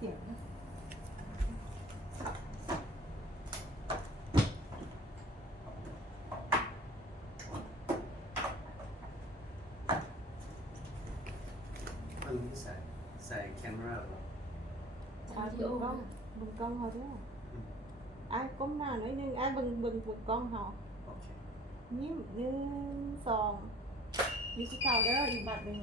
เดี๋ยวนะมันไม่ใส่แคมราหรอ เบิ่งกล้องเบิ่งกล้องเขาด้วยไอ้ก้มหน้าหน่อยนึงไอ้เบิ่งกล้องเขา โอเค ยิ้ม1 2มีสีขาวเด้ออีกบัตรหนึ่ง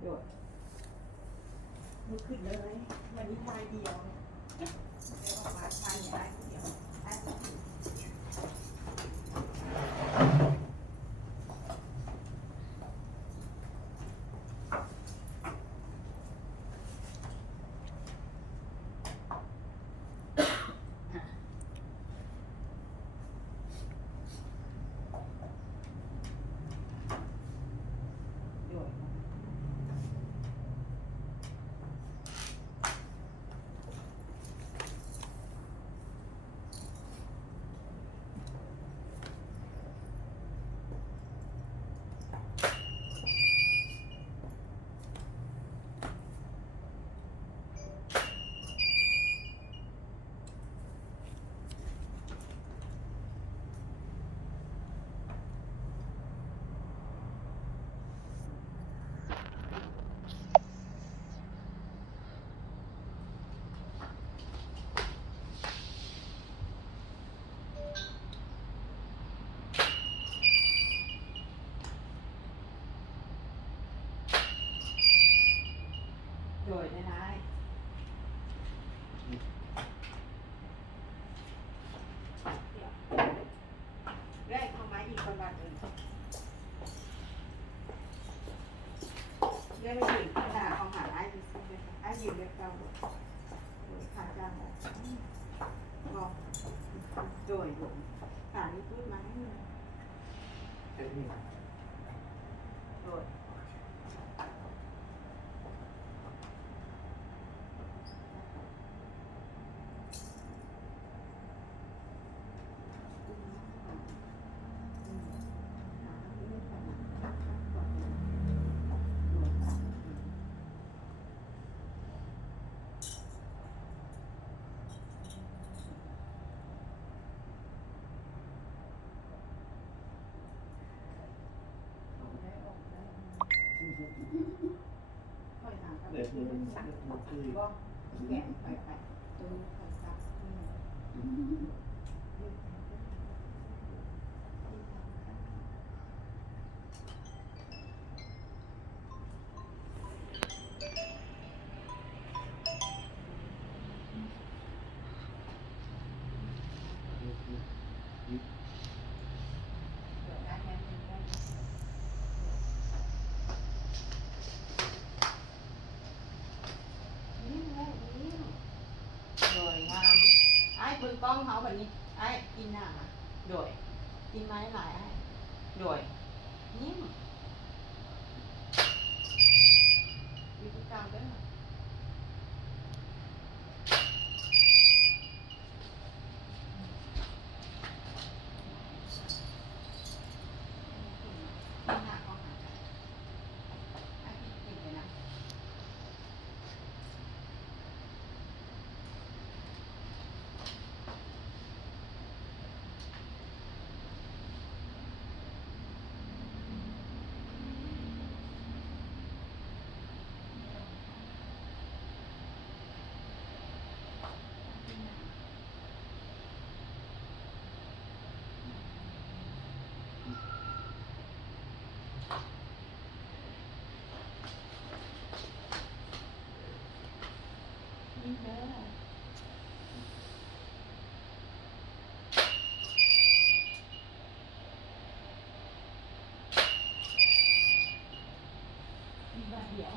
โดดมันขึ้นเลยวันนี้ทายเดียวเดี๋ยวออกมาทายได้เดียวไอ้โดดโดดได้ไหมเดี๋ยวแรกเข้ามาอีกคนบัตรหนึ่งเดี๋ยวไปยืนข้างหน้าของหาไอ้ดูสิไอ้ยืนเรียบเก้าโดดขาจ้างเลยงอโดยหลงขานี่พูดมาให้เลย แค่นี้ โดดค่อยหาครับ เดี๋ยวมันคือ ก็แกะไปตัวคอยซักเดี๋ยวได้แค่นี้ได้ยิ้มแล้วยิ้มโดยงามไอ้เบิ่งกล้องเขาแบบนี้ไอ้กินหน้าโดยกินไม้หลายไอ้โดยยิ้มวิธีการเด้อกินหน้าเขาหาไอ้กินเลยนะ นี่เด้อมีบาทเดียว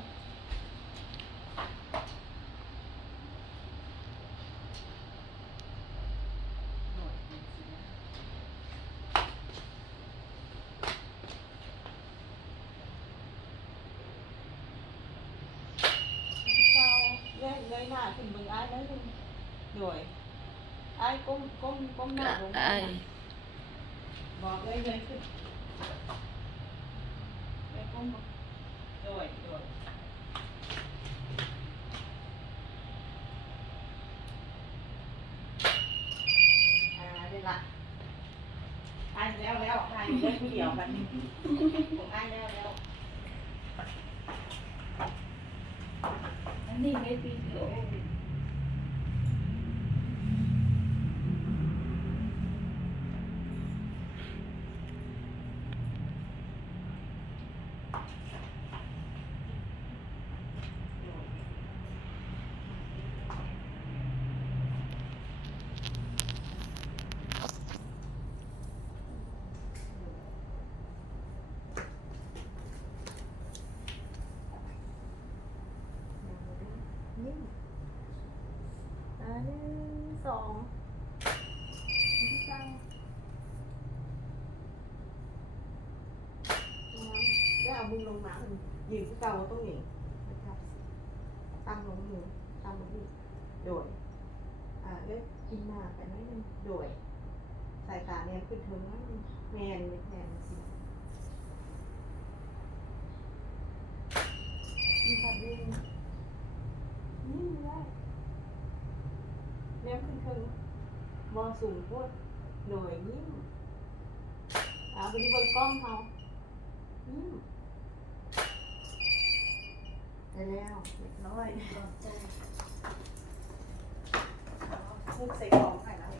หน่อยจริงๆนะเจ้าเลยหน้าขึ้นเบิ่งอ้ายได้เลยโดยอ้ายก้มหน้าลง ไอ้ บอกเลยขึ้น ก้มโดยได้ละอ่านแล้วอ่านได้ผู้เดียวกันผมอ่านแล้ว อันนี้ไม่ปีเดียว นี่หนึ่งสองที่ตั้งได้เอามือลงมายืนที่เก่าต้องหนีนะครับตั้งลงมือตั้งลงมือโดยเล็กกินมาไปนิดนึงโดยสายตาเนี่ยขึ้นถึงแมนสิมีความเรื่องนี่ได้แนมขึ้นถึงมอสูงโคตรโดยยิ้มไปที่บนกล้องเขายิ้มไปแล้วเรียบร้อย ขอบใจ มุกใส่ของใส่แล้ว